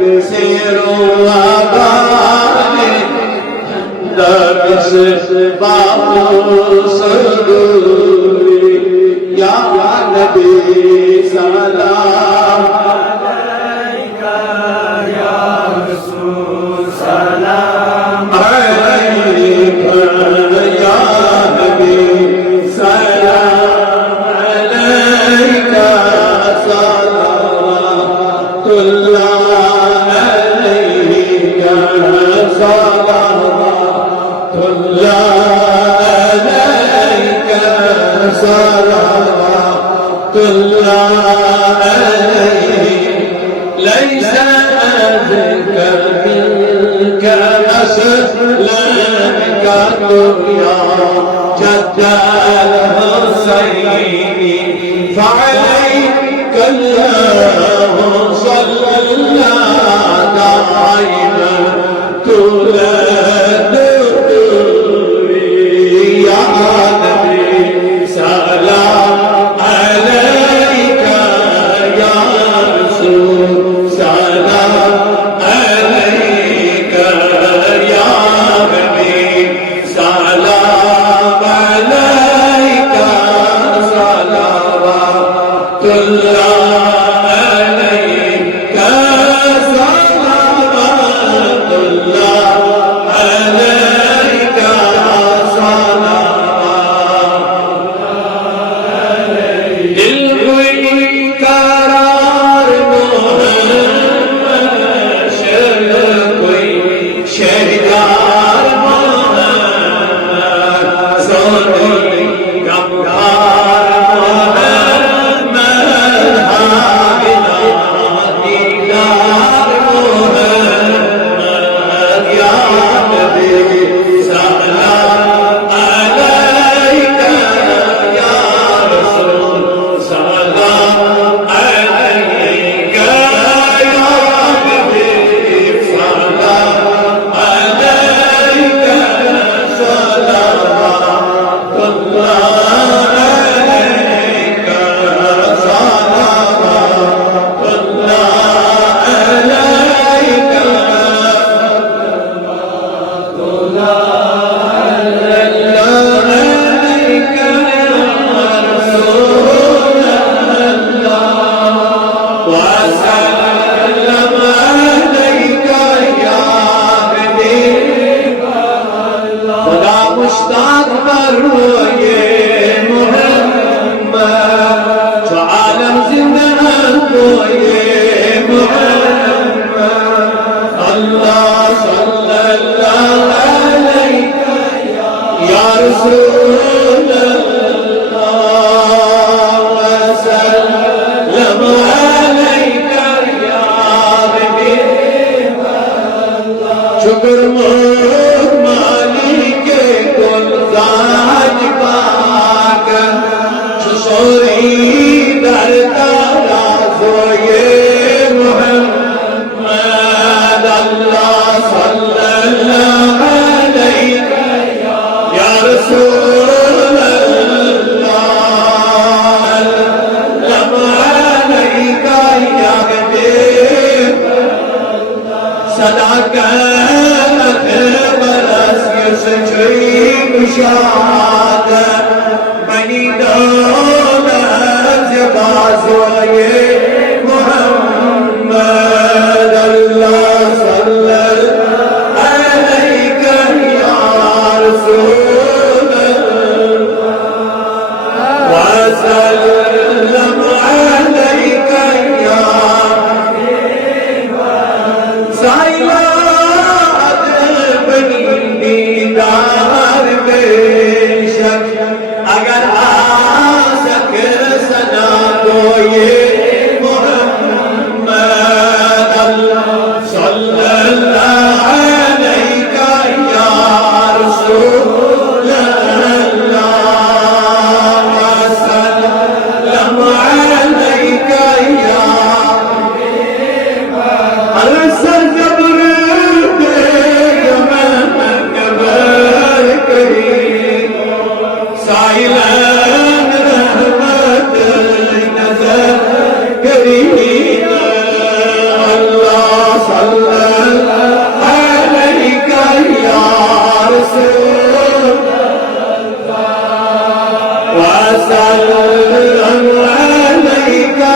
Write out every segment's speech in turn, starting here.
शेरो आबाने दबिश बाबू सरूरी या नबी सलाम अलैका या रसूल सलाम अलैका या नबी सलाम अलैका सलावतुल्लाह अलैका सलावतुल्लाह अलैका सलावतुल्लाह अलैका लैसा अज़का मिनका असलका दुनिया जद्दल हुसैनी फ़अलैका अल्लाहु सल्लल्लाहु दाइमा तुला या नबी सलाम अलैका या रसूल सलाम अलैका या हबीब सलाम अलैका सलावतुल्लाह अलैका सलावतुल्लाह अलैका सलावतुल्लाह दिल कोई करार मोहम्मद शर कोई शहदार मोहम्मद सोनी गमखार मोहम्मद हाबिला दीदार मोहम्मद या नबी सलाम अलैका या रसूल सलाम अलैका या हबीब सलाम अलैका सलावतुल्लाह अलैका सलावतुल्लाह अलैका मुश्ताक पर ये मोहम्मद जो आलम जिंदा को ये मोहम्मद अल्लाह सल्लल्लाहु अलैका या रसूल अल्लाह वसल्लम अलैका या हबीब अल्लाह शुक्र पाक सोरी दरता राज़ोए मोहम्मद अल्लाह सल्लल्लाहु अलैका या रसूल अल्लाह सल्लम अलैका या हबीब सदाकत बरस सच्ची कुशाद बनी दौलत बाज़ोए मोहम्मद अल्लाह सल्लल्लाहु अलैका या रसूल अल्लाह वसल्लम अलैका या हबीब ज़ाइलात बनी दीदार बेशक अगर आ सके सना को ये मोहम्मद अल्लाह सल्लल्लाहु अलैका या रसूल अल्लाह वसल्लम अलैका या हबीब अल्लाह जबर पे कबर करीम साइलन रहमत नजर करीम अल्लाह वसल्लम अलैका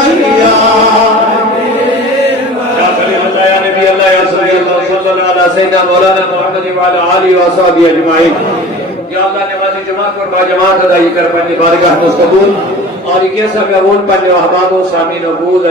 या खलीलुल्लाह या नबी अल्लाह या सल्ली अल्लाह सल्लल्लाहु अलैहि सय्यदना मौलाना मुहम्मद व अला आलिहि व असहाबिहि अजमाइन। या अल्लाह नमाज़ जमात और बाजमात अदा कर पन्ने बारगाह मुस्तकबूल और ये कैसा मैं बोल पन्ने अहबाब सामीन अबूद